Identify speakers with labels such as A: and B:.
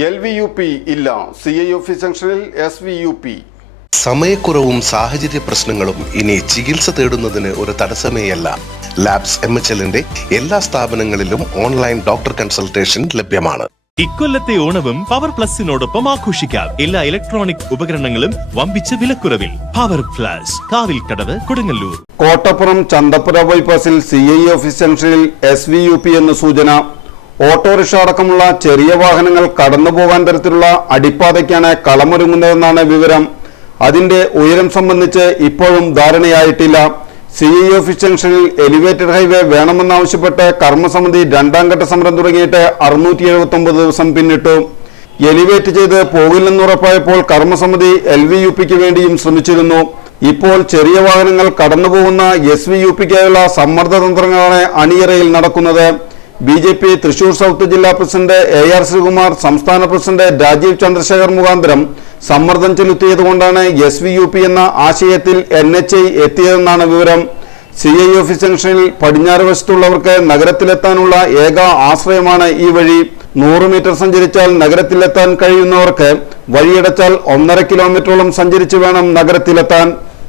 A: L V U P ഇല്ല. C I office ജംഗ്ഷനിൽ S V U P.
B: സമയക്കുറവും സാഹചര്യ പ്രശ്നങ്ങളും ഇനി ചികിത്സ തേടുന്നതിന് ഒരു തടസ്സമേയല്ല. ലാബ്സ് എം എച്ച് എല്ലിന്റെ എല്ലാ സ്ഥാപനങ്ങളിലും ഓൺലൈൻ ഡോക്ടർ കൺസൾട്ടേഷൻ ലഭ്യമാണ്.
C: ഇക്കൊല്ലത്തെ ഓണവും പവർ പ്ലസിനോടൊപ്പം ആഘോഷിക്കാം. എല്ലാ ഇലക്ട്രോണിക് ഉപകരണങ്ങളും വമ്പിച്ച വിലക്കുറവിൽ. Power plus Kavil Kadavu Kodungallur.
A: Kottappuram Chanthappura ബൈപ്പാസിൽ സി ഐ ഓഫീസ് ജംഗ്ഷനിൽ എസ് വി യു പി എന്ന സൂചന ഓട്ടോറിക്ഷ അടക്കമുള്ള ചെറിയ വാഹനങ്ങൾ കടന്നുപോകാൻ തരത്തിലുള്ള അടിപ്പാതയ്ക്കാണ് കളമൊരുങ്ങുന്നതെന്നാണ് വിവരം. അതിന്റെ ഉയരം സംബന്ധിച്ച് ഇപ്പോഴും ധാരണയായിട്ടില്ല. സി ഐ ഓഫീസ് ജംഗ്ഷനിൽ എലിവേറ്റഡ് ഹൈവേ വേണമെന്നാവശ്യപ്പെട്ട് കർമ്മസമിതി രണ്ടാം ഘട്ട സമരം തുടങ്ങിയിട്ട് അറുന്നൂറ്റി എഴുപത്തി ഒമ്പത് ദിവസം പിന്നിട്ടു. എലിവേറ്റ് ചെയ്ത് പോകില്ലെന്നുറപ്പായപ്പോൾ കർമ്മസമിതി എൽ വി യു പിക്ക് വേണ്ടിയും ശ്രമിച്ചിരുന്നു. ഇപ്പോൾ ചെറിയ വാഹനങ്ങൾ കടന്നുപോകുന്ന എസ് വി യു പിക്കായുള്ള സമ്മർദ്ദതന്ത്രങ്ങളാണ് അണിയറയിൽ നടക്കുന്നത്. B J P Thrissur south ജില്ലാ പ്രസിഡന്റ് എ ആർ ശ്രീകുമാർ സംസ്ഥാന പ്രസിഡന്റ് രാജീവ് ചന്ദ്രശേഖർ മുഖാന്തരം സമ്മർദ്ദം ചെലുത്തിയതുകൊണ്ടാണ് എസ് വി യു പി എന്ന ആശയത്തിൽ എൻ എച്ച് ഐ എത്തിയതെന്നാണ് വിവരം. സി ഐ ഓഫീസ് ജംഗ്ഷനിൽ പടിഞ്ഞാറ് വശത്തുള്ളവർക്ക് നഗരത്തിലെത്താനുള്ള ഏക ആശ്രയമാണ് ഈ വഴി. നൂറ് മീറ്റർ സഞ്ചരിച്ചാൽ നഗരത്തിലെത്താൻ കഴിയുന്നവർക്ക് വഴിയടച്ചാൽ ഒന്നര കിലോമീറ്ററോളം സഞ്ചരിച്ചു വേണം നഗരത്തിലെത്താൻ.